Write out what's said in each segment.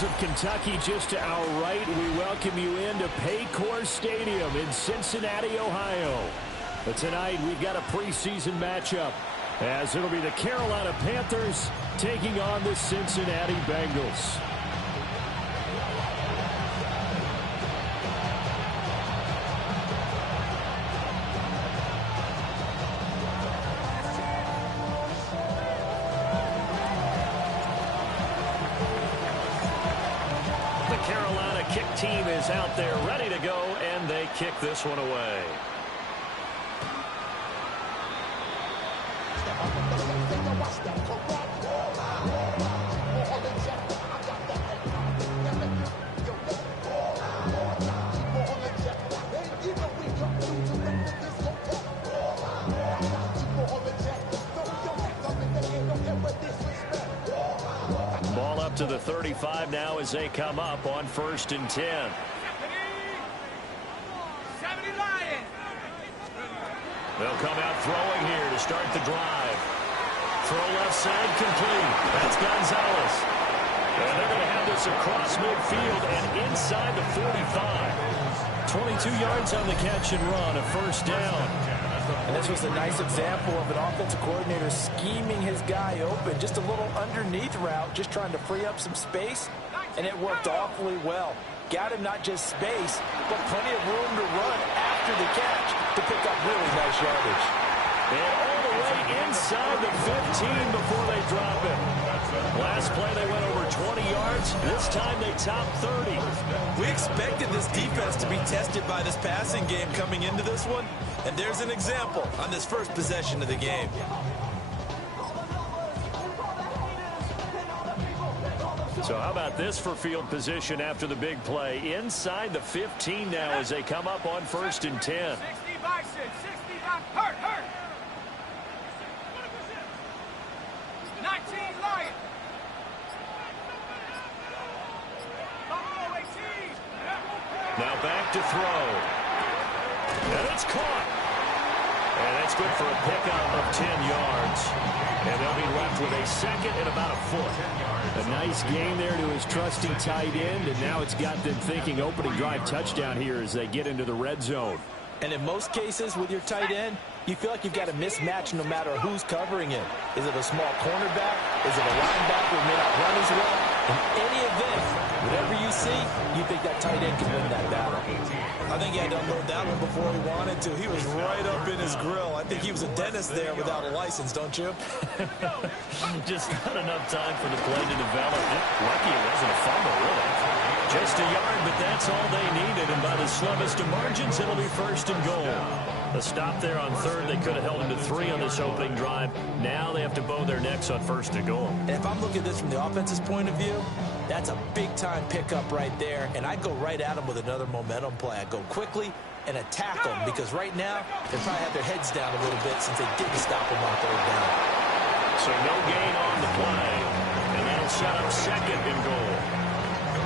Tigers of Kentucky just to our right. We welcome you into Paycor Stadium in Cincinnati, Ohio. But tonight we've got a preseason matchup as it'll be the Carolina Panthers taking on the Cincinnati Bengals. Carolina kick team is out there ready to go, and they kick this one away. Ball up to the 35 now as they come up on 1st and 10. They'll come out throwing here to start the drive. Throw left side complete. That's Gonzalez. And they're going to have this across midfield and inside the 45. 22 yards on the catch and run, a 1st down. And this was a nice example of an offensive coordinator scheming his guy open. Just a little underneath route, just trying to free up some space, and it worked awfully well. Got him not just space, but plenty of room to run after the catch to pick up really nice yardage. And all the way inside the 15 before they drop it. Last play they went over 20 yards. This time they topped 30. We expected this defense to be tested by this passing game coming into this one. And there's an example on this first possession of the game. So how about this for field position after the big play? Inside the 15 now as they come up on 1st and 10. 60 by 6, 60 by hurt. 19 Lion. Now back to throw. And it's caught. And that's good for a pickup of 10 yards. And they'll be left with a 2nd and about a foot. A nice gain there to his trusty tight end, and now it's got them thinking opening drive touchdown here as they get into the red zone. And in most cases with your tight end, you feel like you've got a mismatch no matter who's covering it. Is it a small cornerback? Is it a linebacker who may not run as well? In any event, whatever you see, you think that tight end can win that battle. I think he had to unload that one before he wanted to. He was right up in his grill. I think he was a dentist there without a license, don't you? Just not enough time for the play to develop. Lucky it wasn't a fumble, really. Just a yard, but that's all they needed. And by the slimmest of margins, it'll be 1st and goal. A stop there on 3rd. They could have held him to 3 on this opening drive. Now they have to bow their necks on 1st and goal. And if I'm looking at this from the offense's point of view, that's a big-time pickup right there. And I'd go right at them with another momentum play. I'd go quickly and attack them because right now they probably have their heads down a little bit since they didn't stop them on 3rd down. So no gain on the play. And that'll set up 2nd and goal.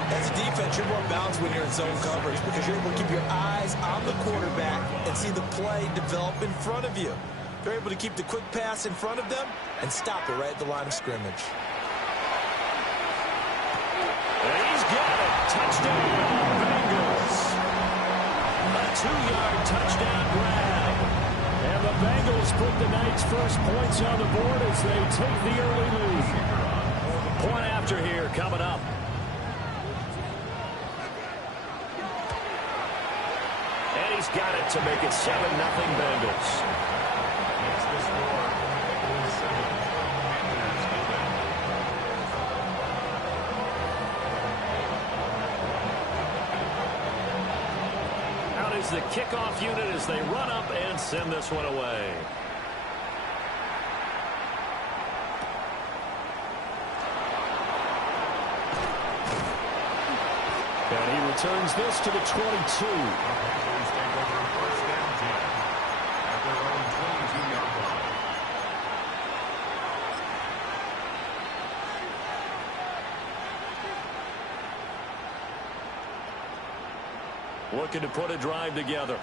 As a defense, you're more balanced when you're in zone coverage because you're able to keep your eyes on the quarterback and see the play develop in front of you. You're able to keep the quick pass in front of them and stop it right at the line of scrimmage. And he's got it. Touchdown, Bengals. A 2-yard touchdown grab. And the Bengals put the night's first points on the board as they take the early lead. Point after here coming up. And he's got it to make it 7-0 Bengals. Out is the kickoff unit as they run up and send this one away. And he returns this to the 22. Looking to put a drive together.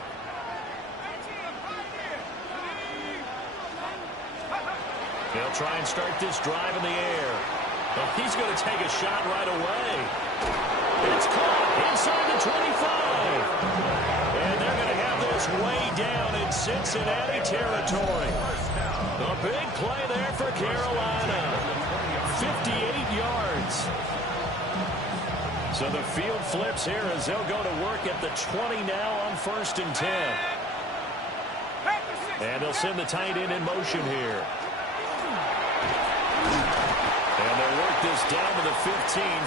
They'll try and start this drive in the air. Oh, he's going to take a shot right away. It's caught inside the 25. And they're going to have this way down in Cincinnati territory. A big play there for Carolina. 58 yards. So the field flips here as they'll go to work at the 20 now on 1st and 10. And they'll send the tight end in motion here. And they'll work this down to the 15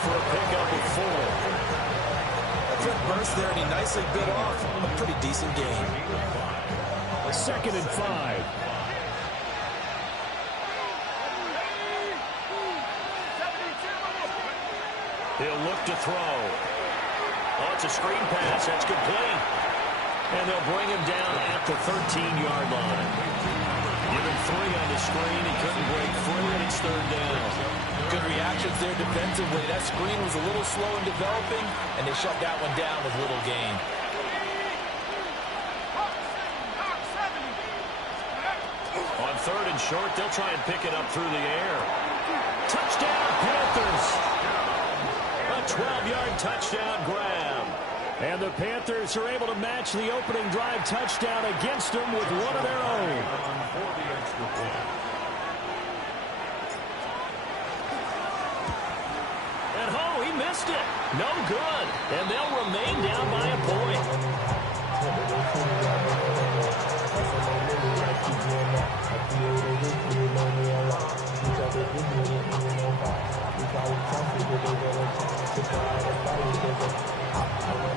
for a pickup of 4. A quick burst there, and he nicely bit off a pretty decent gain. 2nd and 5. He'll look to throw. Oh, it's a screen pass. That's complete. And they'll bring him down at the 13-yard line. Give him 3 on the screen. He couldn't break free, and it's 3rd down. Good reactions there defensively. That screen was a little slow in developing, and they shut that one down with little gain. On 3rd and short, they'll try and pick it up through the air. Touchdown, Panthers. A 12-yard touchdown grab. And the Panthers are able to match the opening drive touchdown against them with one of their own. And oh, he missed it. No good. And they'll remain down by a point.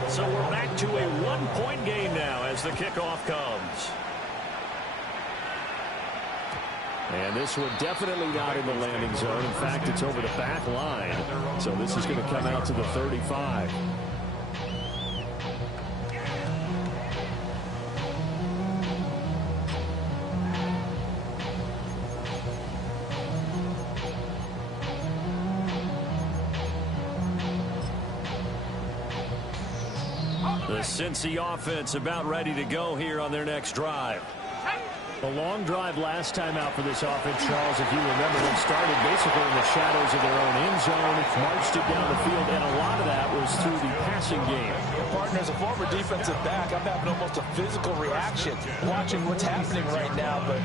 So we're back to a 1-point game now as the kickoff comes. And this one definitely not in the landing zone. In fact, it's over the back line. So this is going to come out to the 35. The Cincy offense about ready to go here on their next drive. A long drive last time out for this offense, Charles. If you remember, they started basically in the shadows of their own end zone, marched it down the field, and a lot of that was through the passing game. Partner, as a former defensive back, I'm having almost a physical reaction watching what's happening right now, but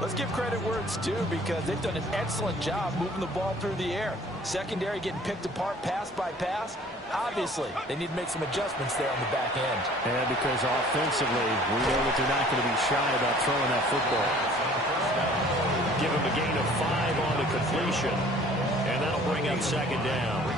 let's give credit where it's due because they've done an excellent job moving the ball through the air. Secondary getting picked apart pass by pass. Obviously, they need to make some adjustments there on the back end. And because offensively, we know that they're not going to be shy about throwing that football. Give him a gain of 5 on the completion. And that'll bring up 2nd down.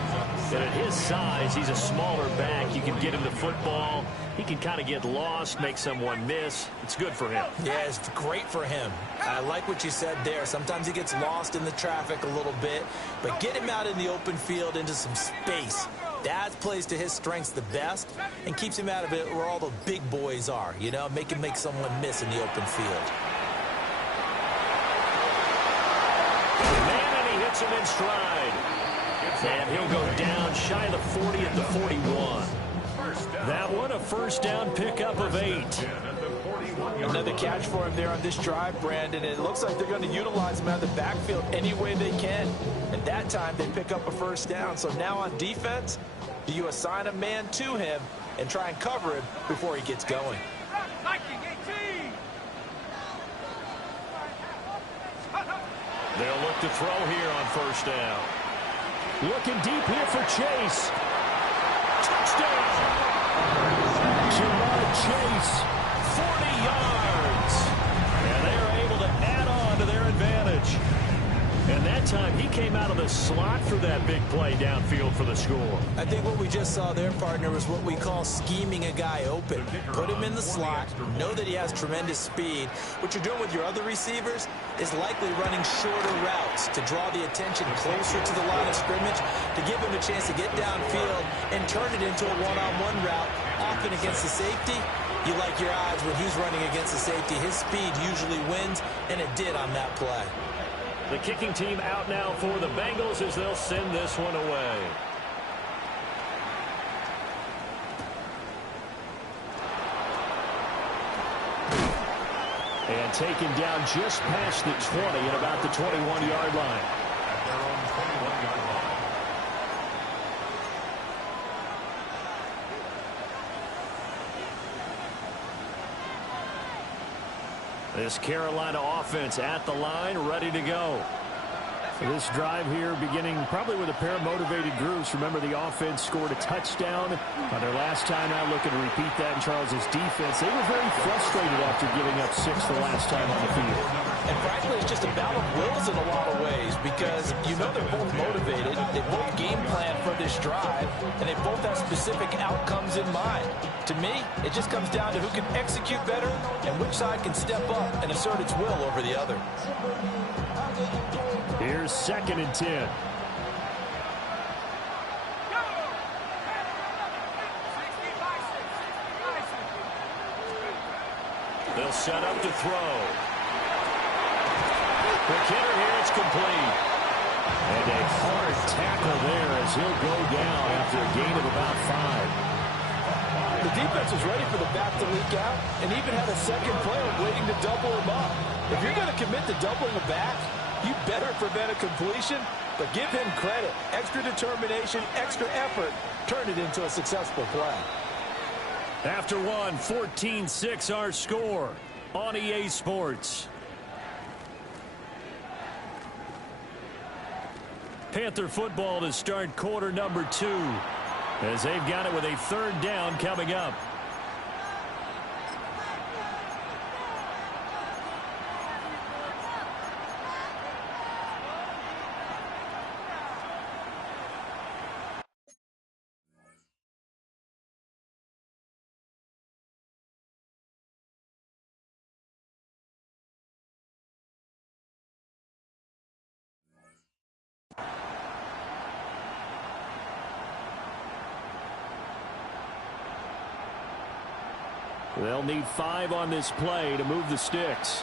And at his size, he's a smaller back. You can get him the football. He can kind of get lost, make someone miss. It's good for him. Yeah, it's great for him. I like what you said there. Sometimes he gets lost in the traffic a little bit. But get him out in the open field into some space. That plays to his strengths the best and keeps him out of it where all the big boys are, you know, make him make someone miss in the open field. Man, and he hits him in stride. And he'll go down shy of the 40 at the 41. That one, a 1st down pickup of 8. Another catch for him there on this drive, Brandon. And it looks like they're going to utilize him out of the backfield any way they can. And that time they pick up a 1st down. So now on defense, do you assign a man to him and try and cover him before he gets going? They'll look to throw here on 1st down. Looking deep here for Chase. Touchdown! Jamar Chase. 40 yards. And they are able to add on to their advantage. And that time he came out of the slot for that big play downfield for the score. I think what we just saw there, partner, was what we call scheming a guy open. Put him in the slot, know that he has tremendous speed. What you're doing with your other receivers is likely running shorter routes to draw the attention closer to the line of scrimmage, to give him a chance to get downfield and turn it into a one-on-one route, often against the safety. You like your odds when he's running against the safety. His speed usually wins, and it did on that play. The kicking team out now for the Bengals as they'll send this one away. And taken down just past the 20 at about the 21-yard line. their own 21-yard line. This Carolina offense at the line, ready to go. So this drive here beginning probably with a pair of motivated groups. Remember, the offense scored a touchdown on their last time out, looking to repeat that in Charles's defense. They were very frustrated after giving up 6 the last time on the field. And frankly, it's just a battle of wills in a lot of ways because you know they're both motivated. They both game plan for this drive, and they both have specific outcomes in mind. To me, it just comes down to who can execute better and which side can step up and assert its will over the other. Here's 2nd and 10. They'll set up to throw. Quick hitter here, it's complete. And a hard tackle there as he'll go down after a gain of about 5. The defense was ready for the back to leak out and even had a second player waiting to double him up. If you're going to commit to doubling the back, you better prevent a completion, but give him credit. Extra determination, extra effort, turn it into a successful play. After one, 14-6 our score on EA Sports. Panther football to start quarter number 2 as they've got it with a 3rd down coming up. They'll need 5 on this play to move the sticks.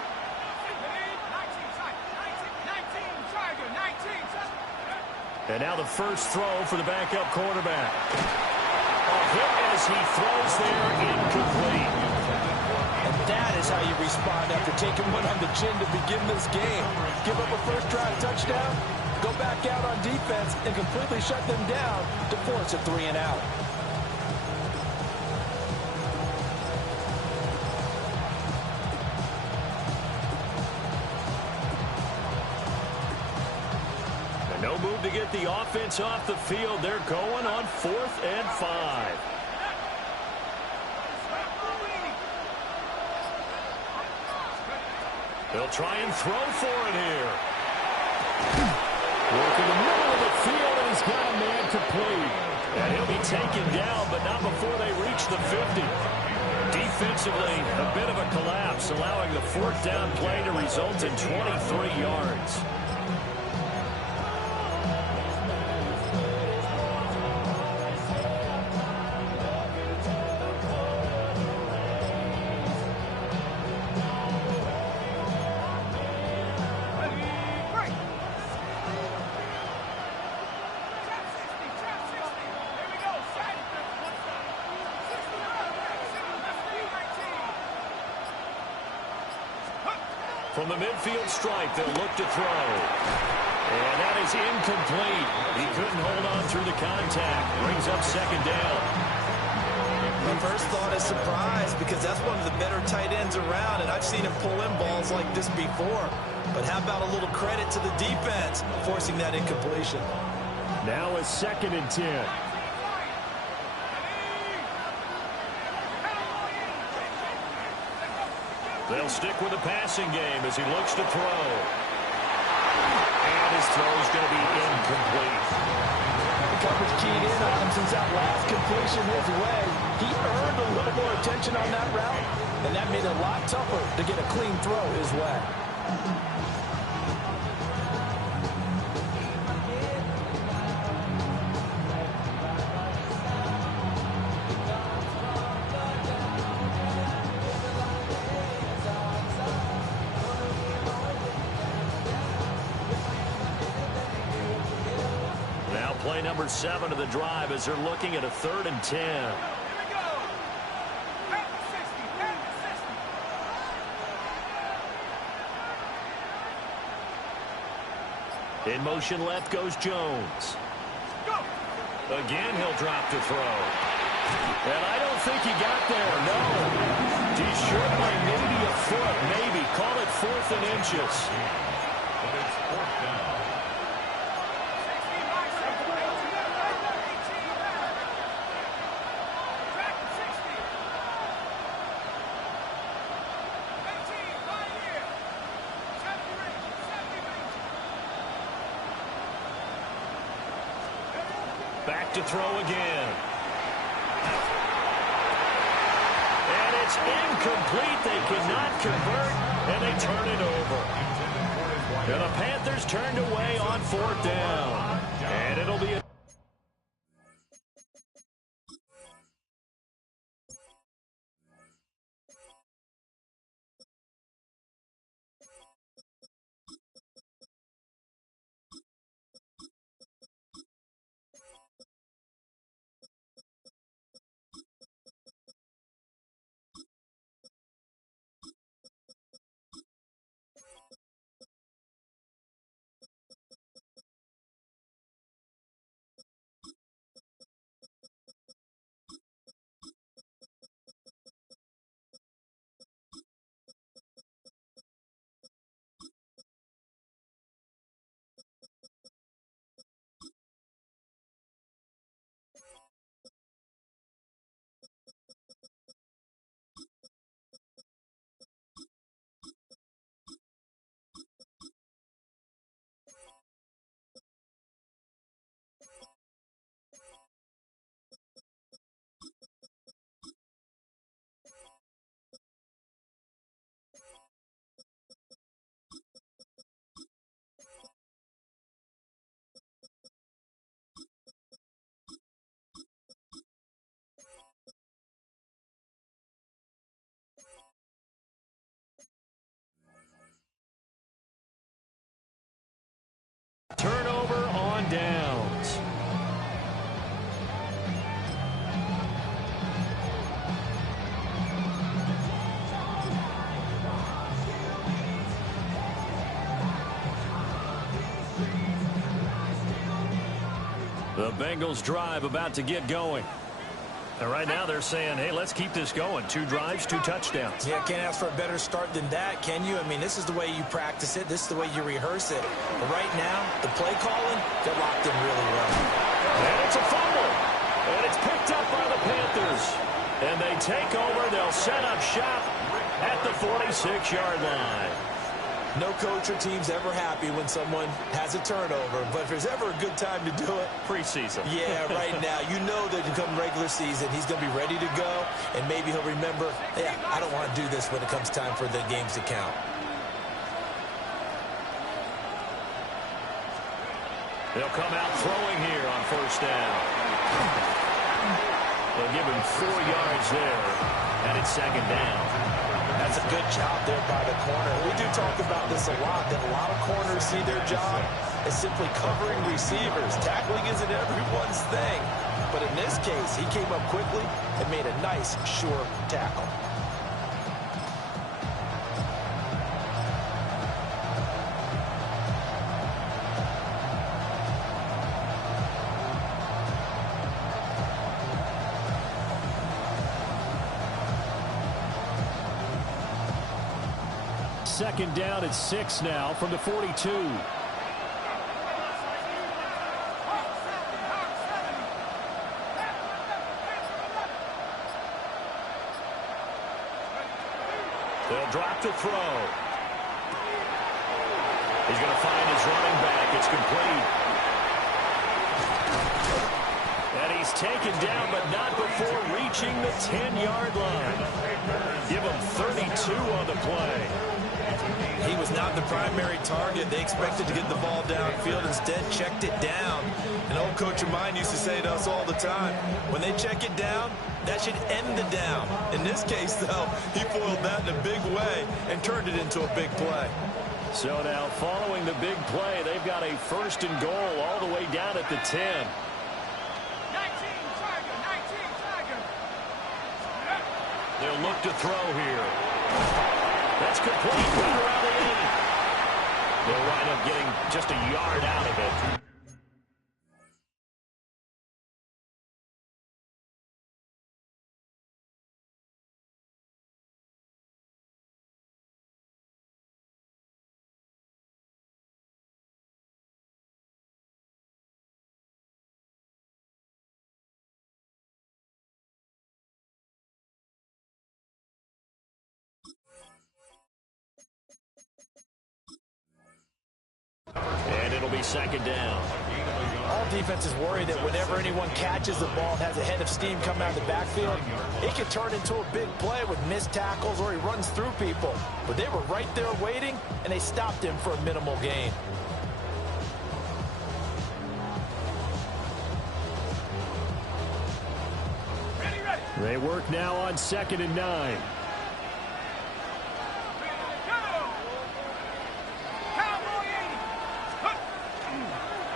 And now the first throw for the backup quarterback. A hit as he throws there, incomplete. And that is how you respond after taking one on the chin to begin this game. Give up a first-drive touchdown, go back out on defense, and completely shut them down to force a 3-and-out. No move to get the offense off the field. They're going on 4th and 5. They'll try and throw for it here. Work in the middle of the field, and he's got a man complete. And he'll be taken down, but not before they reach the 50. Defensively, a bit of a collapse, allowing the 4th down play to result in 23 yards. From the midfield stripe, they'll look to throw. And that is incomplete. He couldn't hold on through the contact. Brings up 2nd down. My first thought is surprise because that's one of the better tight ends around, and I've seen him pull in balls like this before. But how about a little credit to the defense forcing that incompletion? Now a 2nd and 10. They'll stick with the passing game as he looks to throw. And his throw is going to be incomplete. The coverage keyed in on him since that last completion his way. He earned a little more attention on that route, and that made it a lot tougher to get a clean throw his way. Play number 7 of the drive as they're looking at a 3rd and 10. In motion left goes Jones. Again, he'll drop to throw. And I don't think he got there, no. He's short by maybe a foot, maybe. Call it 4th and inches. But it's 4th down. Back to throw again. And it's incomplete. They cannot convert, and they turn it over. And the Panthers turned away on 4th down. And it'll be a turnover on downs. The Bengals drive about to get going. And right now they're saying, hey, let's keep this going. 2 drives, 2 touchdowns. Yeah, can't ask for a better start than that, can you? I mean, this is the way you practice it. This is the way you rehearse it. But right now, the play calling, they're locked in really well. And it's a fumble. And it's picked up by the Panthers. And they take over. They'll set up shop at the 46-yard line. No coach or team's ever happy when someone has a turnover, but if there's ever a good time to do it, Preseason. yeah, right now. You know that come regular season, he's going to be ready to go, and maybe he'll remember, yeah, I don't want to do this when it comes time for the games to count. They'll come out throwing here on 1st down. They'll give him 4 yards there, and it's 2nd down. That's a good job there by the corner. We do talk about this a lot, that a lot of corners see their job as simply covering receivers. Tackling isn't everyone's thing. But in this case, he came up quickly and made a nice, sure tackle. Second down at 6 now from the 42. They'll drop to throw. He's going to find his running back. It's complete. And he's taken down, but not before reaching the 10-yard line. Give him 32 on the play. He was not the primary target. They expected to get the ball downfield. Instead, checked it down. An old coach of mine used to say to us all the time, when they check it down, that should end the down. In this case, though, he foiled that in a big way and turned it into a big play. So now, following the big play, they've got a 1st and goal all the way down at the 10. 19 Tiger. They'll look to throw here. That's complete. Right around the 8. They'll run wind up getting just a yard out of it. And it'll be second down. All defenses worry that whenever anyone catches the ball and has a head of steam coming out of the backfield, it can turn into a big play with missed tackles or he runs through people. But they were right there waiting, and they stopped him for a minimal gain. They work now on 2nd and 9.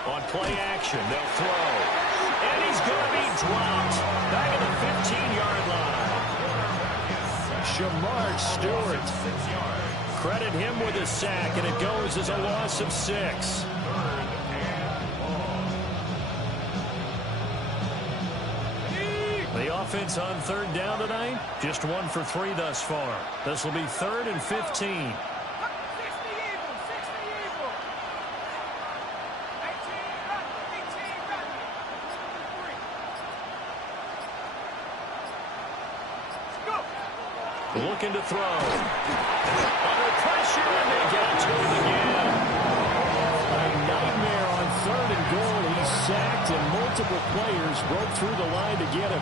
On play action, they'll throw. And he's going to be dropped back at the 15-yard line. Shamar Stewart. Credit him with a sack, and it goes as a loss of 6. The offense on 3rd down tonight, just 1 for 3 thus far. This will be 3rd and 15. Looking to throw. Under pressure, and they get to him again. A nightmare on 3rd and goal. He's sacked, and multiple players broke through the line to get him.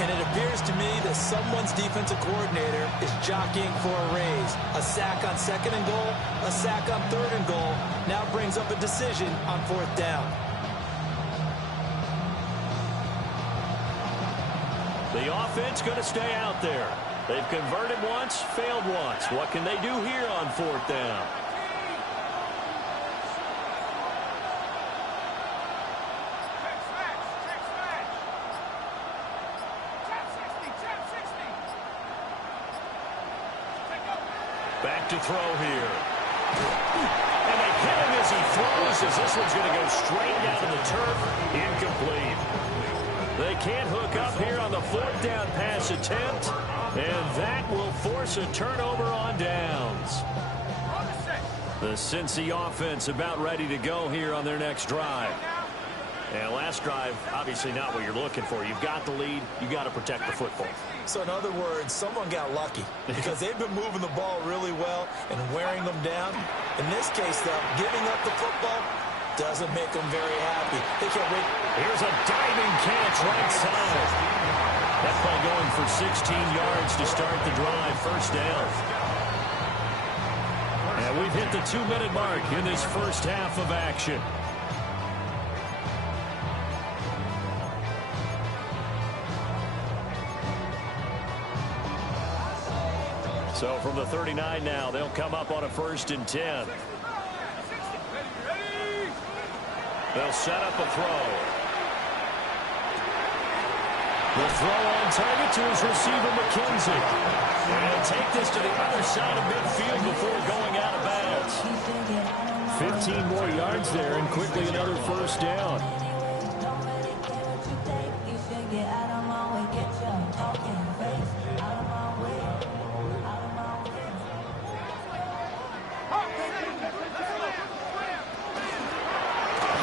And it appears to me that someone's defensive coordinator is jockeying for a raise. A sack on 2nd and goal, a sack on 3rd and goal, now brings up a decision on 4th down. The offense going to stay out there. They've converted once, failed once. What can they do here on 4th down? Back to throw here. And they hit him as he throws, as this one's going to go straight down to the turf. Incomplete. They can't hook up here on the 4th down pass attempt, and that will force a turnover on downs. The Cincy offense about ready to go here on their next drive. And last drive, obviously not what you're looking for. You've got the lead. You've got to protect the football. So in other words, someone got lucky because they've been moving the ball really well and wearing them down. In this case, though, giving up the football doesn't make them very happy. They can't wait. Here's a diving catch right side. That play going for 16 yards to start the drive. 1st down. And we've hit the 2-minute mark in this first half of action. So from the 39 now, they'll come up on a 1st and 10. They'll set up a throw. The throw on target to his receiver, McKenzie. And he'll take this to the other side of midfield before going out of bounds. 15 more yards there, and quickly another 1st down.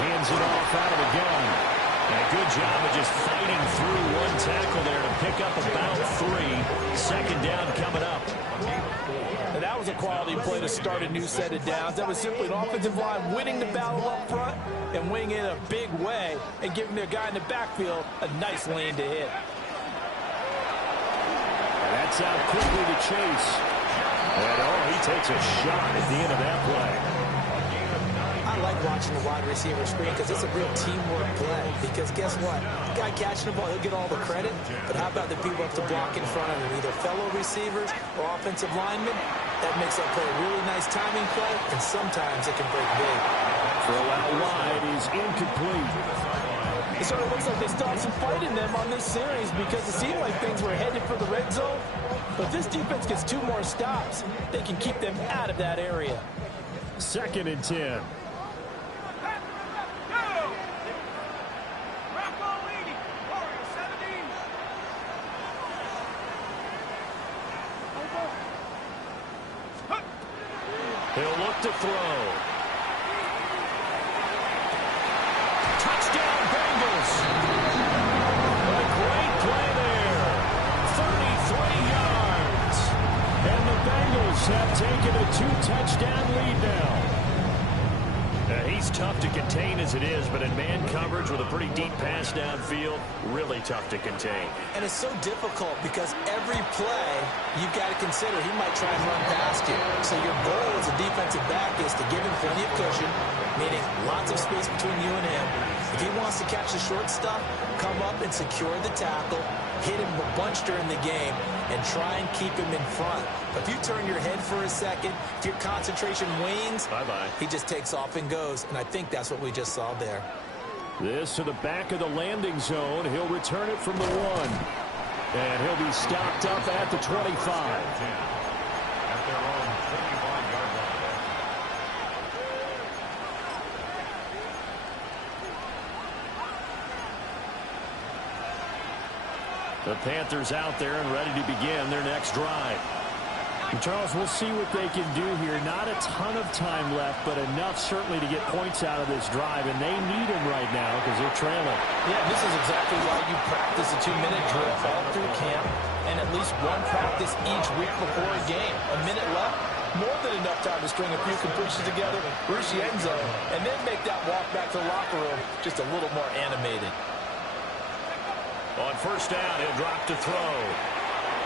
Hands it off out of the gun. And a good job of just fighting through one tackle there to pick up about 3. 2nd down coming up. And that was a quality play to start a new set of downs. That was simply an offensive line winning the battle up front and winning it in a big way and giving their guy in the backfield a nice lane to hit. That's out quickly to Chase. And he takes a shot at the end of that play. I like watching the wide receiver screen because it's a real teamwork play. Because guess what? The guy catching the ball, he'll get all the credit. But how about the people up to block in front of him, either fellow receivers or offensive linemen? That makes that play a really nice timing play, and sometimes it can break big. Throw out wide is incomplete. It sort of looks like they still have some fight in them on this series because it seemed like things were headed for the red zone. But this defense gets 2 more stops. They can keep them out of that area. 2nd and 10. He'll look to throw. Touchdown, Bengals. A great play there. 33 yards. And the Bengals have taken a 2-touchdown lead now. He's tough to contain as it is, but in man coverage with a pretty deep pass downfield, really tough to contain. And it's so difficult because every play you've got to consider he might try and run past you. So your goal as a defensive back is to give him plenty of cushion, meaning lots of space between you and him. If he wants to catch the short stuff, come up and secure the tackle, hit him a bunch during the game, and try and keep him in front. But if you turn your head for a second, if your concentration wanes, bye-bye. He just takes off and goes, and I think that's what we just saw there. This to the back of the landing zone. He'll return it from the 1. And he'll be stopped up at the 25. At their own 25-yard line. The Panthers out there and ready to begin their next drive. And Charles, we'll see what they can do here. Not a ton of time left, but enough certainly to get points out of this drive, and they need them right now because they're trailing. Yeah, this is exactly why you practice a 2-minute drill all through camp and at least one practice each week before a game. A minute left, more than enough time to string a few completions together, reach the end zone, and then make that walk back to the locker room just a little more animated. On first down, he'll drop to throw.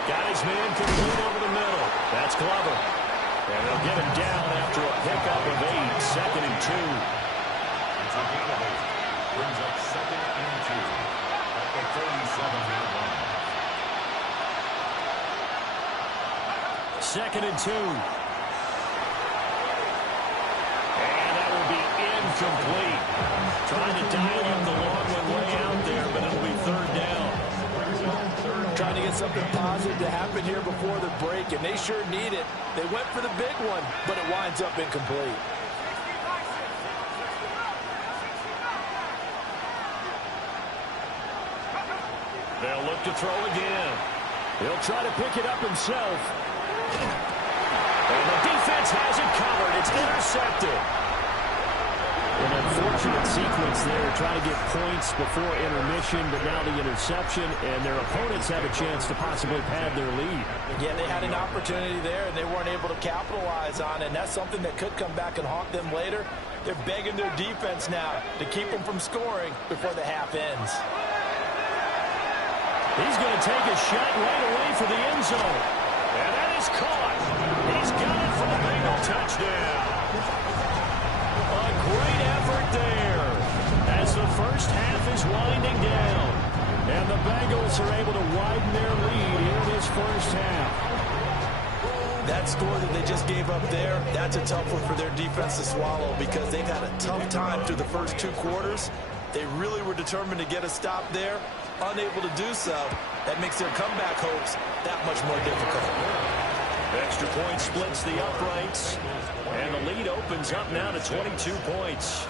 Got his man complete over the middle. That's Glover. And they'll get him down after a pickup of 8. 2nd and 2. It's a gain of 8. Brings up 2nd and 2 at the 37-yard line. 2nd and 2. And that will be incomplete. Trying to dial up the long one way out there, but it'll be 3rd down. Trying to get something positive to happen here before the break, and they sure need it. They went for the big one, but it winds up incomplete. They'll look to throw again. He'll try to pick it up himself. And the defense has it covered. It's intercepted. An unfortunate sequence there, trying to get points before intermission, but now the interception, and their opponents have a chance to possibly pad their lead. Yeah, they had an opportunity there, and they weren't able to capitalize on it, and that's something that could come back and haunt them later. They're begging their defense now to keep them from scoring before the half ends. He's going to take a shot right away for the end zone. And that is caught. He's got it for the Bengal touchdown. A great effort there as the first half is winding down. And the Bengals are able to widen their lead here in this first half. That score that they just gave up there, that's a tough one for their defense to swallow because they've had a tough time through the first 2 quarters. They really were determined to get a stop there, unable to do so. That makes their comeback hopes that much more difficult. Extra point splits the uprights, and the lead opens up now to 22 points.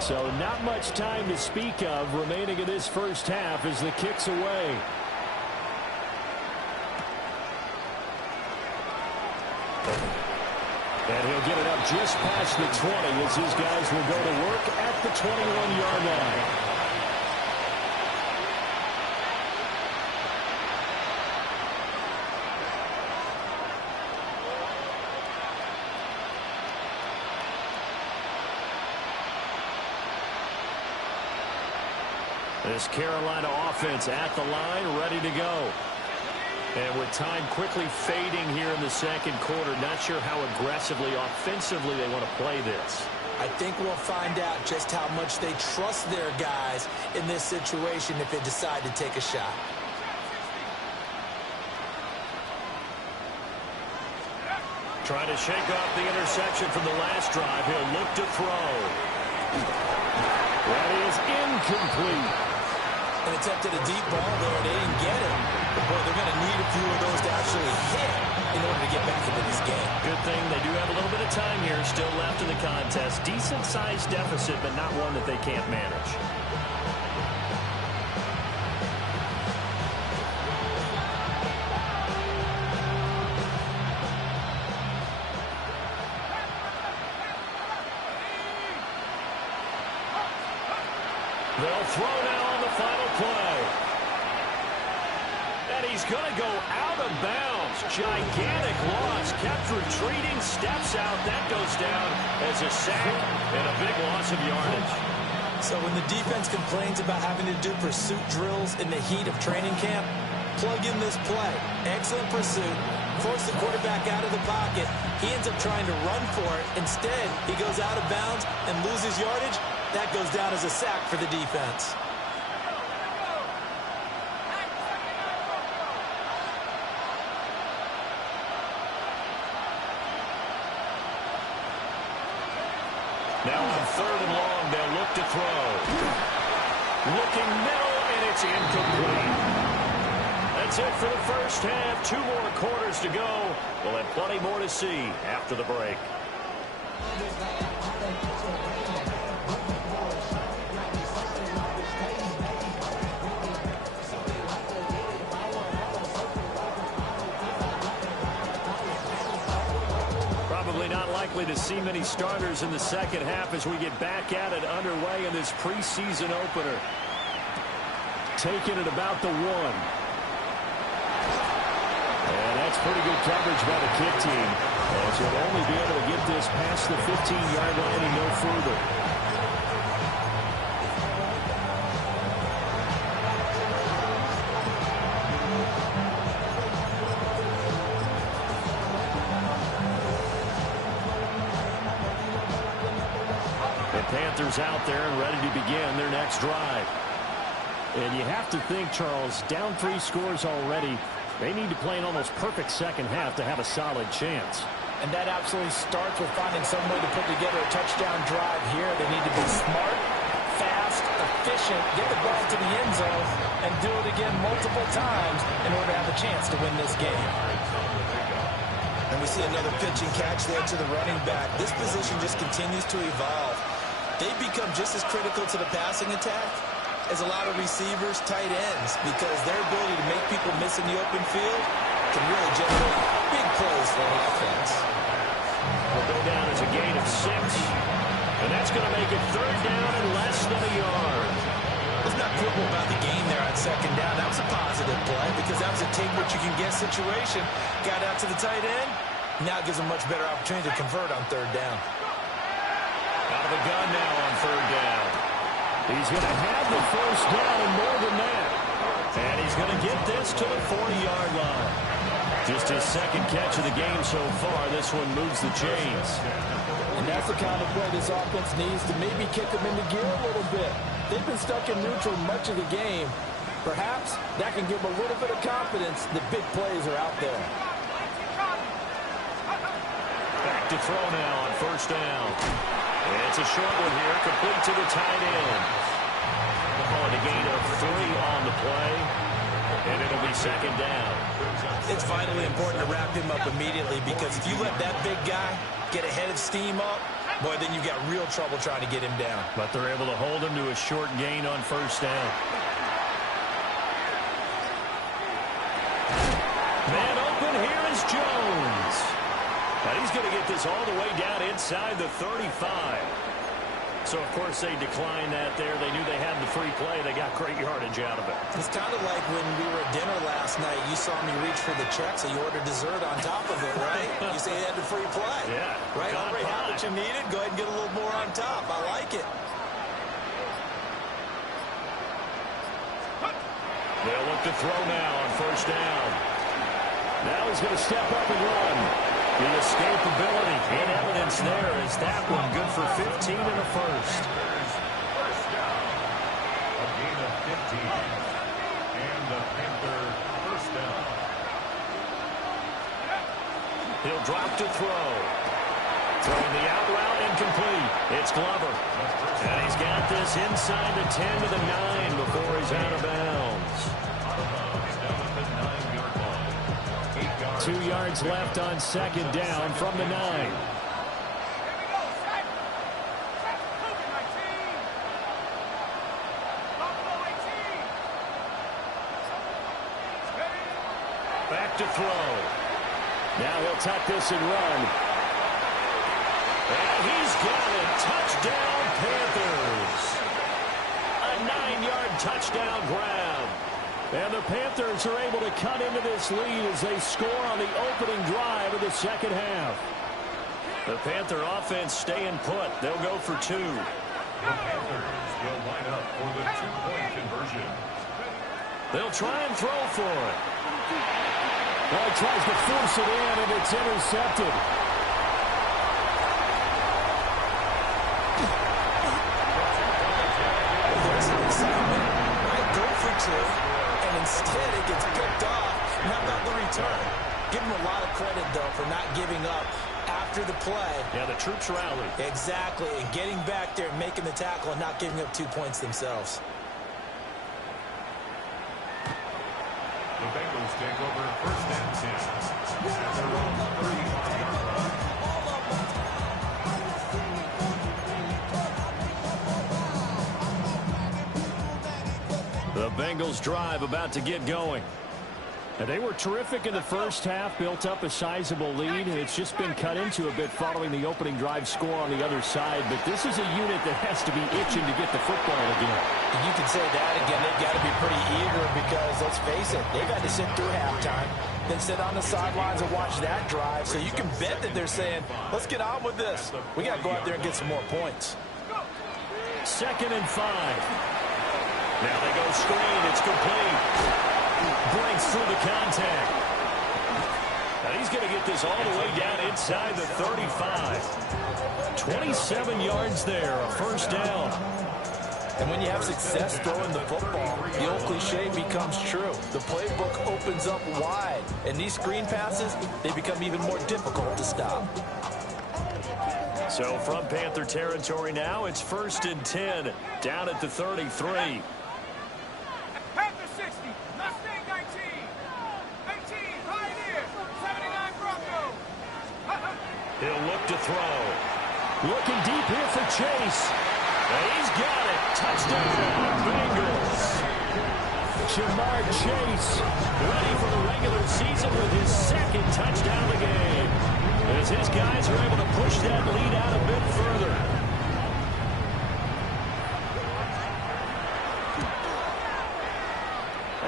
So not much time to speak of remaining in this first half as the kick's away. And he'll get it up just past the 20 as his guys will go to work at the 21-yard line. This Carolina offense at the line, ready to go. And with time quickly fading here in the second quarter, not sure how aggressively, offensively they want to play this. I think we'll find out just how much they trust their guys in this situation if they decide to take a shot. Trying to shake off the interception from the last drive. He'll look to throw. That is incomplete. and attempted a deep ball there. They didn't get it. But, boy, they're going to need a few of those to actually hit in order to get back into this game. Good thing they do have a little bit of time here still left in the contest. Decent-sized deficit, but not one that they can't manage. They'll throw now on the final play. And he's going to go out of bounds. Gigantic loss. Kept retreating. Steps out. That goes down as a sack and a big loss of yardage. So when the defense complains about having to do pursuit drills in the heat of training camp, plug in this play. Excellent pursuit. Force the quarterback out of the pocket. He ends up trying to run for it. Instead, he goes out of bounds and loses yardage. That goes down as a sack for the defense. Now on 3rd and long, they'll look to throw. Looking middle, and it's incomplete. That's it for the first half. 2 more quarters to go. We'll have plenty more to see after the break. Probably not likely to see many starters in the second half as we get back at it underway in this preseason opener. Taking it about the 1. And that's pretty good coverage by the kick team. As you'll only be able to get this past the 15-yard line and no further. The Panthers out there and ready to begin their next drive. And you have to think, Charles, down 3 scores already. They need to play an almost perfect second half to have a solid chance. And that absolutely starts with finding some way to put together a touchdown drive here. They need to be smart, fast, efficient, get the ball to the end zone, and do it again multiple times in order to have a chance to win this game. And we see another pitch and catch there to the running back. This position just continues to evolve. They become just as critical to the passing attack as a lot of receivers, tight ends, because their ability to make people miss in the open field can really generate big plays for an offense. Will go down as a gain of 6, and that's going to make it 3rd down and less than a yard. Let's not quibble about the gain there on 2nd down. That was a positive play because that was a take-what-you-can-get situation. Got out to the tight end. Now it gives them much better opportunity to convert on 3rd down. Out of the gun now on 3rd down. He's going to have the 1st down and more than that. And he's going to get this to the 40-yard line. Just his 2nd catch of the game so far. This one moves the chains. And that's the kind of play this offense needs to maybe kick them into gear a little bit. They've been stuck in neutral much of the game. Perhaps that can give them a little bit of confidence that big plays are out there. Back to throw now on 1st down. It's a short one here, complete to the tight end. We'll call it a gain of 3 on the play, and it'll be 2nd down. It's vitally important to wrap him up immediately because if you let that big guy get ahead of steam up, boy, then you've got real trouble trying to get him down. But they're able to hold him to a short gain on 1st down. Man open, here is Jones. And he's going to get this all the way down inside the 35. So, of course, they declined that there. They knew they had the free play. They got great yardage out of it. It's kind of like when we were at dinner last night. You saw me reach for the check, so you ordered dessert on top of it, right? You say you had the free play. Yeah. Right? Already had what you needed. Go ahead and get a little more on top. I like it. They'll look to throw now on 1st down. Now he's going to step up and run. The escapability in evidence there is that one good for 15 in the 1st. First down. A gain of 15. And the Panther 1st down. He'll drop to throw. Throwing the out route incomplete. It's Glover. And he's got this inside the 10 to the 9 before he's out of bounds. 2 yards left on second down from the 9. Back to throw. Now he'll tuck this and run. And he's got it. Touchdown, Panthers. A 9-yard touchdown grab. And the Panthers are able to cut into this lead as they score on the opening drive of the second half. The Panther offense staying put. They'll go for 2. The Panthers will line up for the 2-point conversion. They'll try and throw for it. Well, he tries to force it in, and it's intercepted. There's an excitement. Might go for 2, and instead it gets picked off. And how about the return? Give him a lot of credit, though, for not giving up after the play. Yeah, the troops rallied. Exactly, and getting back there and making the tackle and not giving up 2 points themselves. The Bengals take over first and 10 at their own 35-yard line. The Bengals drive about to get going. And they were terrific in the first half, built up a sizable lead, and it's just been cut into a bit following the opening drive score on the other side. But this is a unit that has to be itching to get the football again. You can say that again. They've got to be pretty eager because, let's face it, they've got to sit through halftime, then sit on the sidelines and watch that drive. So you can bet that they're saying, let's get on with this. We got to go out there and get some more points. 2nd and 5. Now they go screen. It's complete. Breaks through the contact. And he's going to get this all the way down inside the 35. 27 yards there, a first down. And when you have success throwing the football, the old cliche becomes true. The playbook opens up wide. And these screen passes, they become even more difficult to stop. So from Panther territory now, it's 1st and 10, down at the 33. Panther 60, Mustang 19, 18, Pioneer, 79 Broncos. He'll look to throw. Looking deep here for Chase. And he's got it. Touchdown, Bengals. Jamar Chase, Ready for the regular season with his 2nd touchdown of the game. As his guys are able to push that lead out a bit further.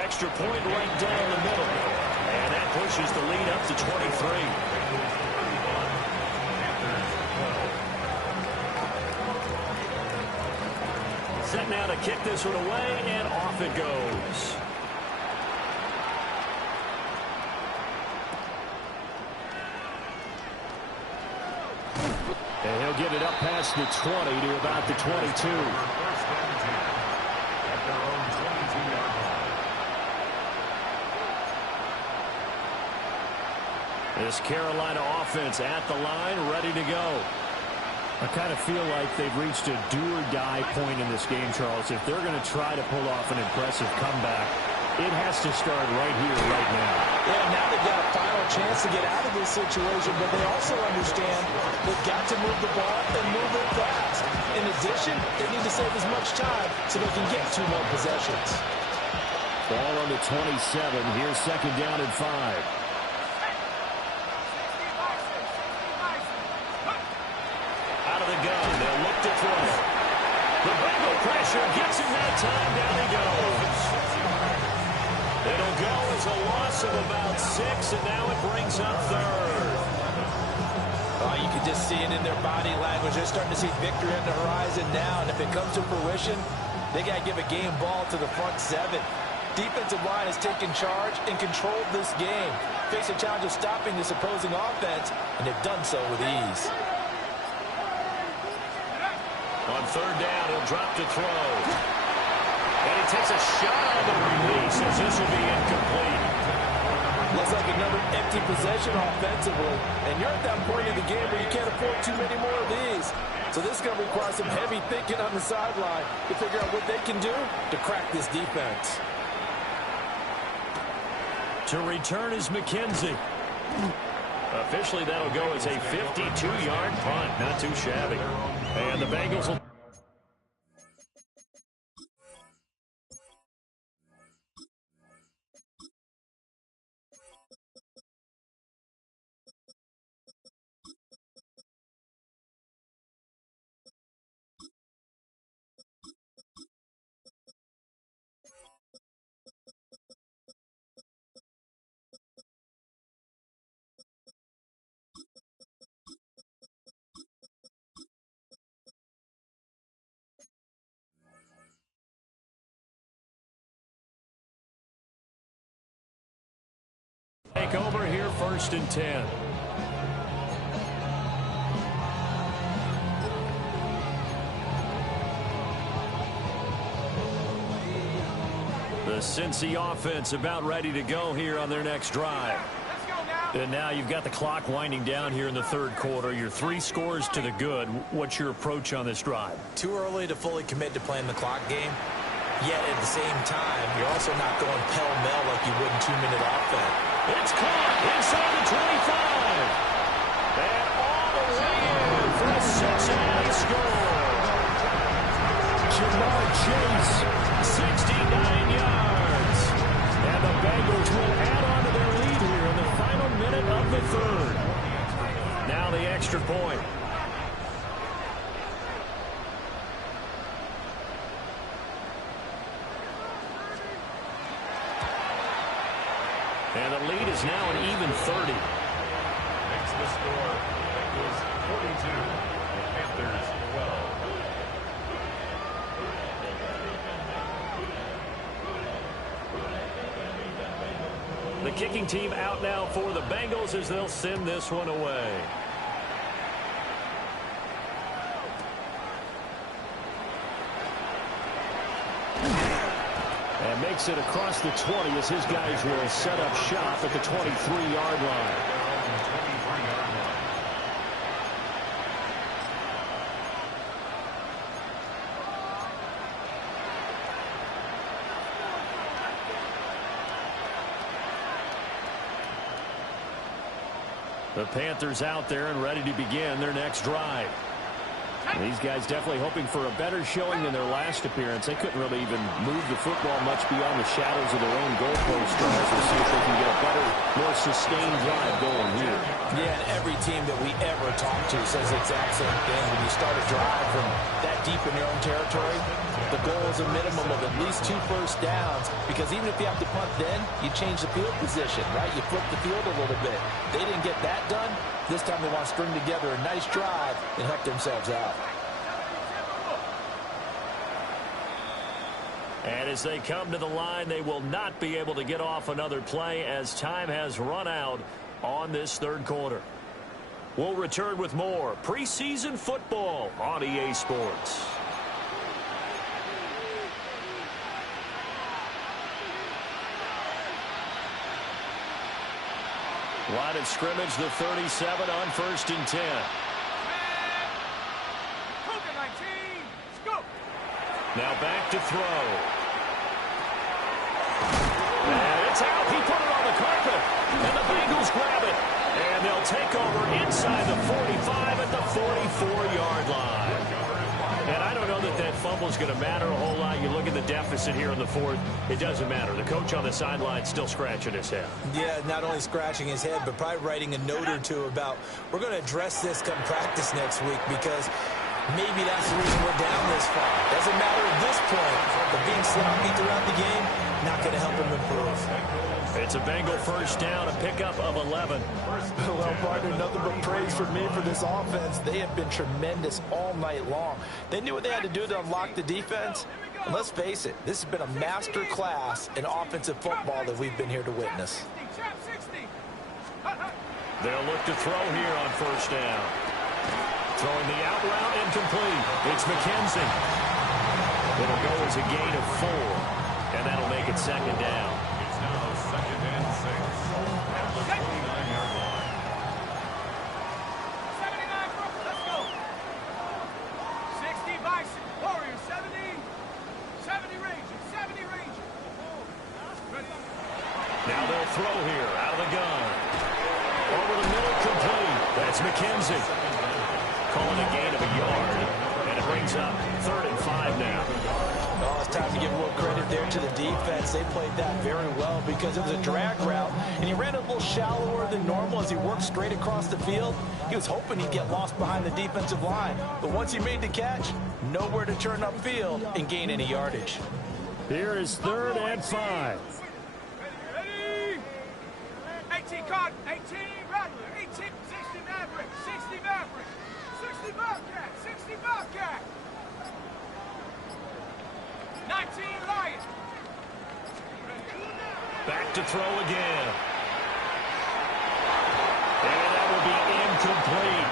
Extra point right down the middle. And that pushes the lead up to 23. Set now to kick this one away, and off it goes. and he'll get it up past the 20 to about the 22. This Carolina offense at the line, ready to go. I kind of feel like they've reached a do-or-die point in this game, Charles. If they're going to try to pull off an impressive comeback, it has to start right here, right now. Yeah, now they've got a final chance to get out of this situation, but they also understand they've got to move the ball and move it fast. In addition, they need to save as much time so they can get 2 more possessions. Ball on the 27. Here's 2nd down and 5. Out of the gun, they'll look to throw. The Bengal pressure gets him that time. Down he goes. It'll go as a loss of about 6, and now it brings up 3rd. Oh, you can just see it in their body language. They're starting to see victory on the horizon now, and if it comes to fruition, they got to give a game ball to the front 7. Defensive line has taken charge and controlled this game. Face a challenge of stopping this opposing offense, and they've done so with ease. On 3rd down, he'll drop to throw. And he takes a shot on the release as this will be incomplete. Looks like another empty possession offensively. And you're at that point in the game where you can't afford too many more of these. So this is going to require some heavy thinking on the sideline to figure out what they can do to crack this defense. To return is McKenzie. Officially, that'll go as a 52-yard punt. Not too shabby. And the Bengals will... Take over here, 1st and 10. The Cincy offense about ready to go here on their next drive. And now you've got the clock winding down here in the 3rd quarter. Your 3 scores to the good. What's your approach on this drive? Too early to fully commit to playing the clock game. Yet at the same time, you're also not going pell-mell like you would in 2-minute offense. It's caught inside the 25. And all the way in for a Cincinnati score. Jamar Chase, 69 yards. and the Bengals will add on to their lead here in the final minute of the 3rd. Now the extra point. And the lead is now an even 30. Makes the score. Bengals 42. The Panthers 12. The kicking team out now for the Bengals as they'll send this one away. And makes it across the 20 as his guys will set up shop at the 23-yard line. The Panthers out there and ready to begin their next drive. These guys definitely hoping for a better showing than their last appearance. They couldn't really even move the football much beyond the shadows of their own goalpost drives. We'll see if they can get a better, more sustained drive going here. Yeah, and every team that we ever talk to says the exact same thing. When you start a drive from that deep in your own territory, the goal is a minimum of at least 2 first downs, because even if you have to punt then, you change the field position, right? You flip the field a little bit. They didn't get that done. This time they want to string together a nice drive and help themselves out. And as they come to the line, they will not be able to get off another play as time has run out on this 3rd quarter. We'll return with more preseason football on EA Sports. Line of scrimmage, the 37 on 1st and 10. Now back to throw. And it's out. He put it on the carpet. And the Bengals grab it. And they'll take over inside the 45 at the 44-yard line. And I don't know that that fumble is going to matter a whole lot. You look at the deficit here in the 4th. It doesn't matter. The coach on the sideline still scratching his head. Yeah, not only scratching his head, but probably writing a note or two about, we're going to address this come practice next week, because maybe that's the reason we're down this far. Doesn't matter at this point, but being sloppy throughout the game, not going to help him improve. It's a Bengal first down, a pickup of 11. Well, partner, nothing but praise from me for this offense. They have been tremendous all night long. They knew what they had to do to unlock the defense. And let's face it, this has been a master class in offensive football that we've been here to witness. They'll look to throw here on first down. Throwing the out route, incomplete. It's McKenzie. It'll go as a gain of 4, and that'll make it 2nd down. It's now 2nd and 6. Now they'll throw here out of the gun. Over the middle, complete. That's McKenzie. Calling a gain of a yard. And it brings up 3rd and 5 now. Oh, it's time to give a little credit there to the defense. They played that very well because it was a drag route, and he ran a little shallower than normal as he worked straight across the field. He was hoping he'd get lost behind the defensive line, but once he made the catch, nowhere to turn upfield and gain any yardage. Here is 3rd and 5. Ready? 18 Cotton, 18 Rattler, 18 60 Maverick, 60 Maverick, 60 Bobcat, 60 Bobcat. 19 Lion. Back to throw again. And that will be incomplete.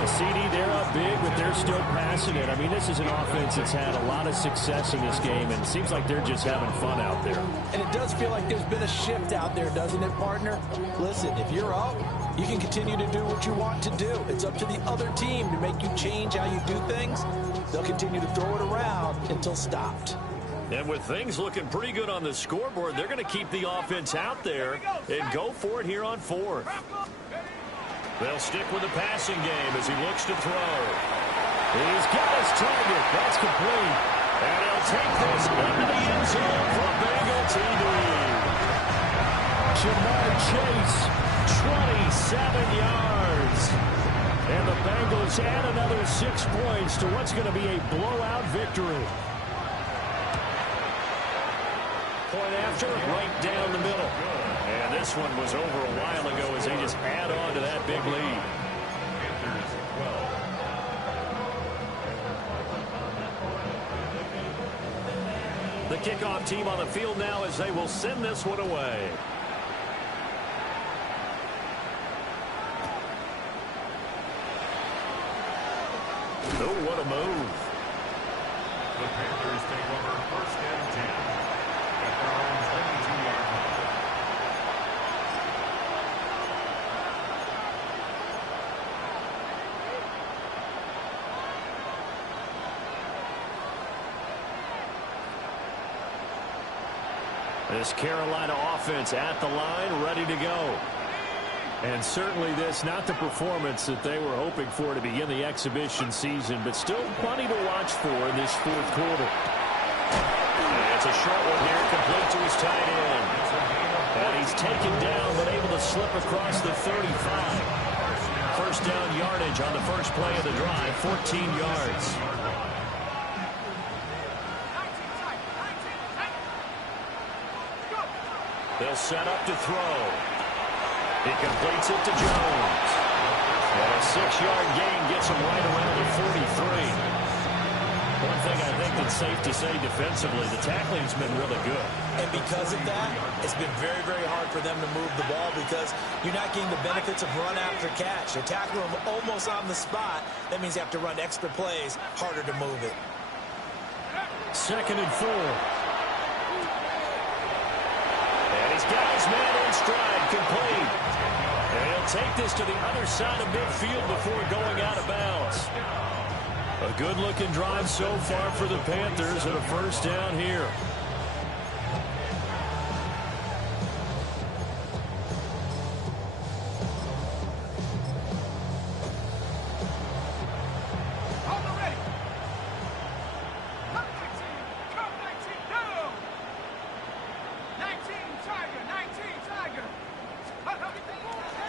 The CD, they're up big, but they're still passing it. I mean, this is an offense that's had a lot of success in this game, and it seems like they're just having fun out there. And it does feel like there's been a shift out there, doesn't it, partner? Listen, if you're up, you can continue to do what you want to do. It's up to the other team to make you change how you do things. They'll continue to throw it around until stopped. And with things looking pretty good on the scoreboard, they're going to keep the offense out there and go for it here on 4th. They'll stick with the passing game as he looks to throw. He's got his target. That's complete. And he'll take this into the end zone for a Bengal TD. Jamar Chase, 27 yards. And the Bengals add another 6 points to what's going to be a blowout victory. Point after, right down the middle. And this one was over a while ago as they just add on to that big lead. The kickoff team on the field now as they will send this one away. Oh, what a move. The Panthers take over 1st and 10 at their own 22-yard line. This Carolina offense at the line, ready to go. And certainly this, not the performance that they were hoping for to begin the exhibition season, but still plenty to watch for in this 4th quarter. And it's a short one here, complete to his tight end. And he's taken down, but able to slip across the 35. 1st down yardage on the first play of the drive, 14 yards. They'll set up to throw. He completes it to Jones. And a 6-yard gain gets him right around the 43. One thing I think that's safe to say defensively, the tackling's been really good. And because of that, it's been very, very hard for them to move the ball because you're not getting the benefits of run after catch. They're tackling them almost on the spot. That means you have to run extra plays, harder to move it. 2nd and 4. And he's got his man in stride, complete. And he'll take this to the other side of midfield before going out of bounds. A good-looking drive so far for the Panthers and a 1st down here.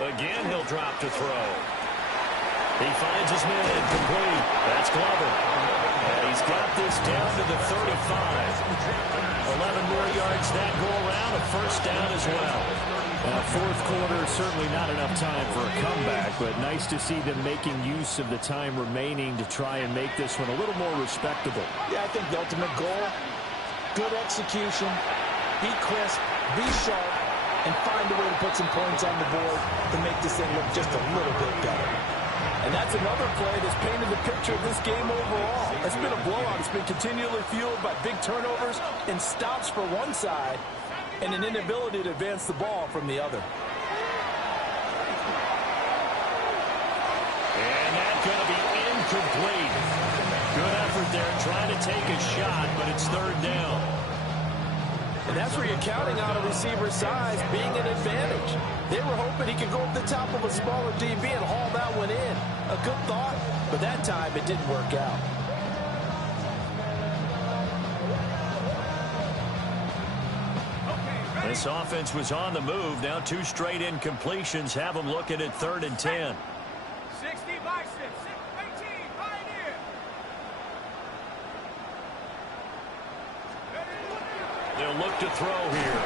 Again, he'll drop to throw. He finds his man complete. That's Glover. And he's got this down to the 35. 11 more yards that go around. A 1st down as well. 4th quarter, certainly not enough time for a comeback, but nice to see them making use of the time remaining to try and make this one a little more respectable. Yeah, I think the ultimate goal, good execution, be crisp, be sharp, and find a way to put some points on the board to make this thing look just a little bit better. And that's another play that's painted the picture of this game overall. It's been a blowout. It's been continually fueled by big turnovers and stops for one side and an inability to advance the ball from the other. And that's going to be incomplete. Good effort there trying to take a shot, but it's 3rd down. And that's where you're counting on a receiver's size being an advantage. They were hoping he could go over the top of a smaller DB and haul that one in. A good thought, but that time it didn't work out. This offense was on the move. Now 2 straight incompletions have them looking at 3rd and 10. 60 bicep, 18, Pioneer. They'll look to throw here.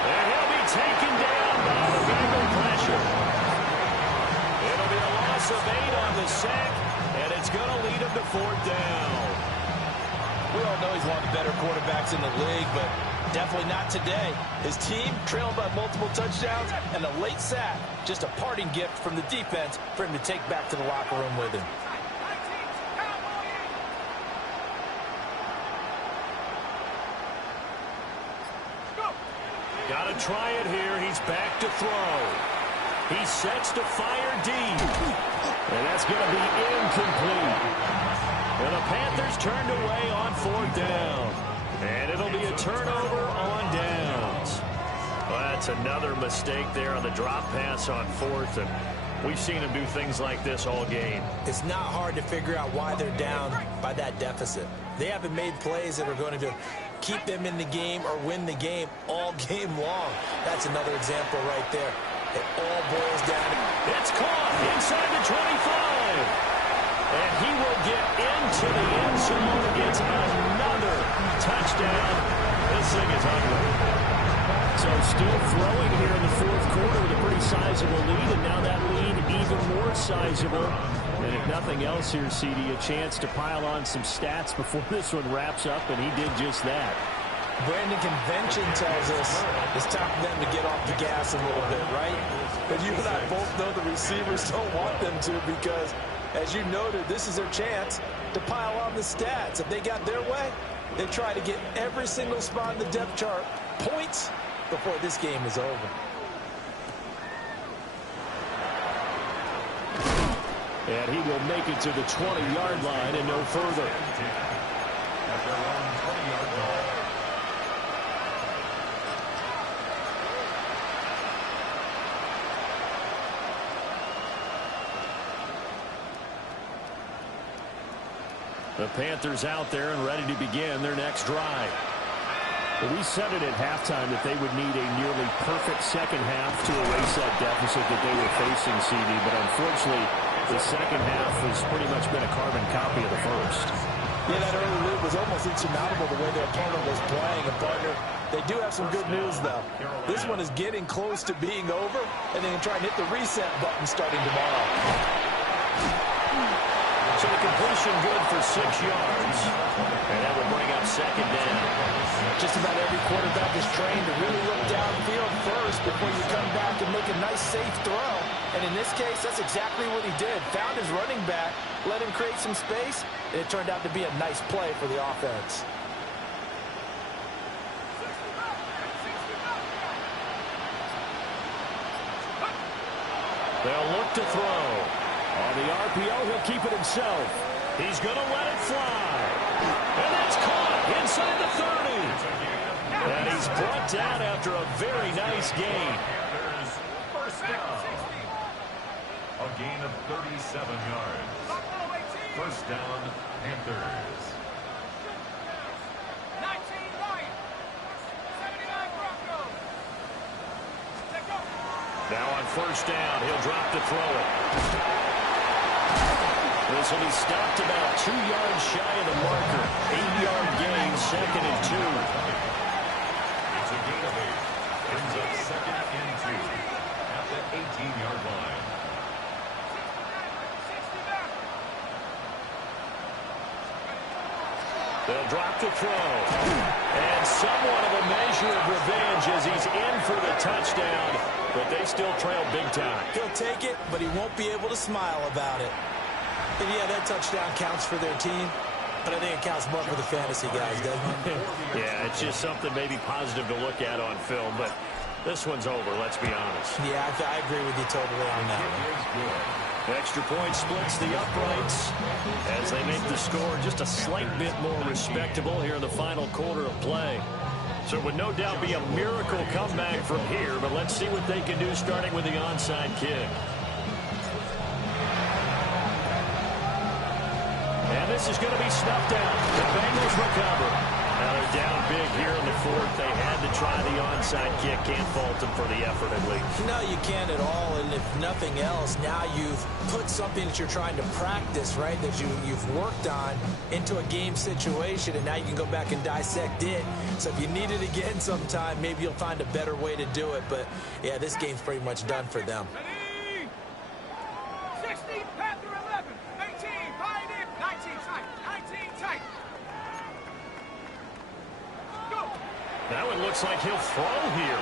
And he'll be taken down by the Bengal pressure. It'll be a loss of 8 on the sack, and it's going to lead him to 4th down. We all know he's one of the better quarterbacks in the league, but definitely not today. His team trailed by multiple touchdowns and a late sack. Just a parting gift from the defense for him to take back to the locker room with him. Got to try it here. He's back to throw. He sets to fire deep. And that's going to be incomplete. And the Panthers turned away on 4th down. And it'll be a turnover on downs. Well, that's another mistake there on the drop pass on 4th. And we've seen him do things like this all game. It's not hard to figure out why they're down by that deficit. They haven't made plays that are going to keep them in the game or win the game all game long. That's another example right there. It all boils down to... It's caught inside the 25. And he will get into the end zone. It's another touchdown. This thing is ugly. So still throwing here in the 4th quarter with a pretty sizable lead, and now that lead even more sizable. And if nothing else here, CD, a chance to pile on some stats before this one wraps up, and he did just that. Brandon, convention tells us it's time for them to get off the gas a little bit, right? But you and I both know the receivers don't want them to because, as you noted, this is their chance to pile on the stats. If they got their way, they try to get every single spot in the depth chart points before this game is over. And he will make it to the 20-yard line and no further. At their own 20-yard line. The Panthers out there and ready to begin their next drive. We said it at halftime that they would need a nearly perfect second half to erase that deficit that they were facing, CD, but unfortunately the second half has pretty much been a carbon copy of the first. Yeah, that early lead was almost insurmountable the way their opponent was playing. And partner, they do have some good news, though. This one is getting close to being over, and they can try and hit the reset button starting tomorrow. So the completion good for 6 yards. And that will bring up 2nd down. Just about every quarterback is trained to really look downfield first before you come back and make a nice, safe throw. And in this case, that's exactly what he did. Found his running back, let him create some space, and it turned out to be a nice play for the offense. They'll look to throw. On the RPO, he'll keep it himself. He's going to let it fly. And that's caught inside the 30. And he's brought down after a very nice gain. First down. A gain of 37 yards. First down, Panthers. 19 Lions. 79 Broncos. Now on first down, he'll drop to throw it. This will be stopped about 2 yards shy of the marker. 8-yard gain, 2nd and 2. It's a gain of 8. Brings up 2nd and 2 at the 18-yard line. They'll drop to throw. And somewhat of a measure of revenge as he's in for the touchdown. But they still trail big time. He'll take it, but he won't be able to smile about it. And yeah, that touchdown counts for their team, but I think it counts more for the fantasy guys, doesn't it? Yeah, it's just something maybe positive to look at on film, but this one's over, let's be honest. Yeah, I agree with you totally on that one. Extra point splits the uprights as they make the score just a slight bit more respectable here in the final quarter of play. So it would no doubt be a miracle comeback from here, but let's see what they can do starting with the onside kick. And this is going to be snuffed out. The Bengals recover. Now they're down big here in the fourth. They had to try the onside kick. Can't fault them for the effort, at least. No, you can't at all. And if nothing else, now you've put something that you're trying to practice, right, that you've worked on into a game situation, and now you can go back and dissect it. So if you need it again sometime, maybe you'll find a better way to do it. But, yeah, this game's pretty much done for them. 60, Panther 11, 18, Pioneer, 19 tight, 19 tight. Go. Now it looks like he'll throw here.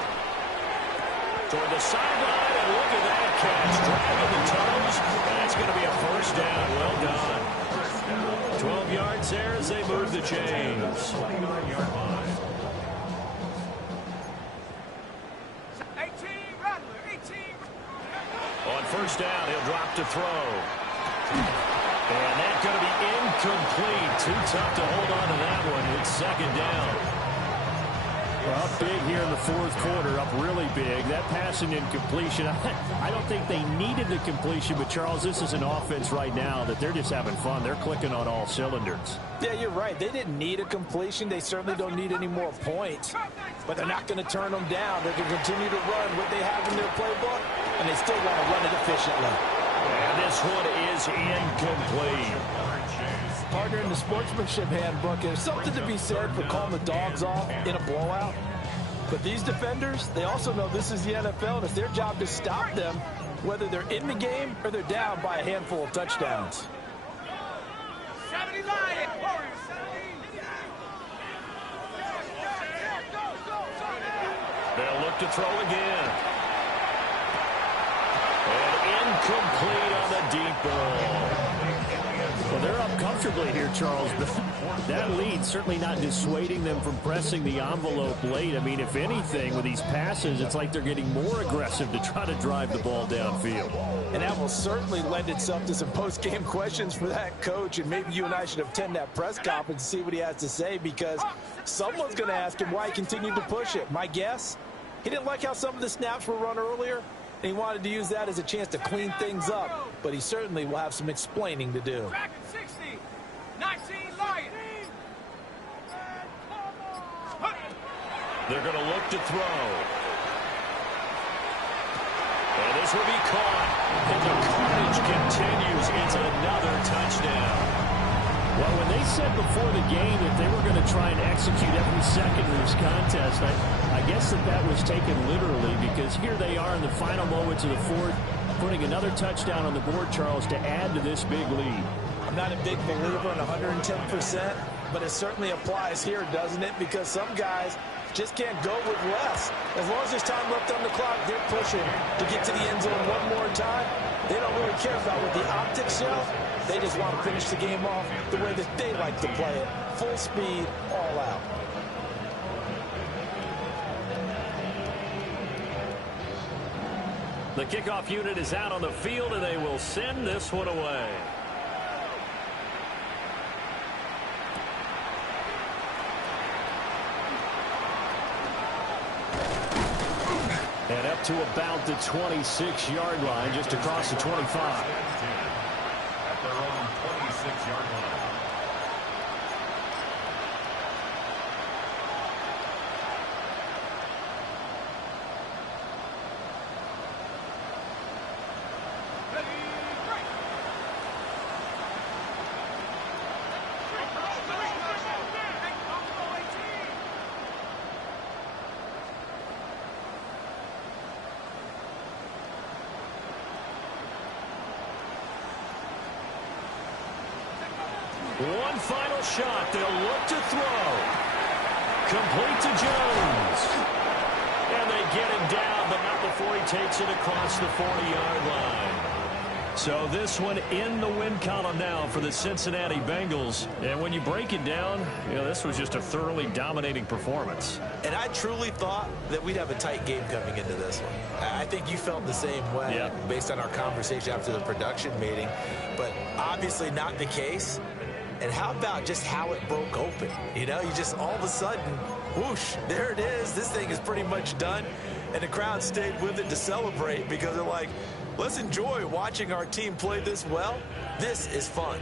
Toward the sideline, and look at that catch. Driving the toes, and that's going to be a first down. Well done. 12 yards there as they move the chains. 18, Rattler, 18. On first down, he'll drop to throw. And that's going to be incomplete. Too tough to hold on to that one. It's second down. Well, up big here in the fourth quarter, up really big. That pass and incompletion, I don't think they needed the completion, but, Charles, this is an offense right now that they're just having fun. They're clicking on all cylinders. Yeah, you're right. They didn't need a completion. They certainly don't need any more points, but they're not going to turn them down. They're going to continue to run what they have in their playbook, and they still want to run it efficiently. And this one is incomplete. Partner, in the sportsmanship handbook, there's something to be said for calling the dogs off in a blowout. But these defenders, they also know this is the NFL, and it's their job to stop them, whether they're in the game or they're down by a handful of touchdowns. 70 Lion, Warriors, 70. They'll look to throw again. And incomplete on the deep ball. Well, they're up comfortably here, Charles, but that lead certainly not dissuading them from pressing the envelope late. I mean, if anything, with these passes, it's like they're getting more aggressive to try to drive the ball downfield. And that will certainly lend itself to some post-game questions for that coach, and maybe you and I should attend that press conference and see what he has to say, because someone's going to ask him why he continued to push it. My guess, he didn't like how some of the snaps were run earlier, and he wanted to use that as a chance to clean things up, but he certainly will have some explaining to do. Dragon 60, 19 Lion. They're going to look to throw. And this will be caught. And the carnage continues. It's another touchdown. Well, when they said before the game that they were going to try and execute every second of this contest, I guess that was taken literally, because here they are in the final moments of the fourth, putting another touchdown on the board, Charles, to add to this big lead. I'm not a big believer in 110%, but it certainly applies here, doesn't it? Because some guys just can't go with less. As long as there's time left on the clock, they're pushing to get to the end zone one more time. They don't really care about what the optics show. They just want to finish the game off the way that they like to play it. Full speed, all out. The kickoff unit is out on the field, and they will send this one away. And up to about the 26-yard line, just across the 25. At their own 26-yard line. One final shot. They'll look to throw. Complete to Jones. And they get him down, but not before he takes it across the 40-yard line. So this one in the win column now for the Cincinnati Bengals. And when you break it down, you know, this was just a thoroughly dominating performance. And I truly thought that we'd have a tight game coming into this one. I think you felt the same way based on our conversation after the production meeting. But obviously not the case. And how about just how it broke open? You know, you just all of a sudden, whoosh, there it is. This thing is pretty much done. And the crowd stayed with it to celebrate because they're like, let's enjoy watching our team play this well. This is fun.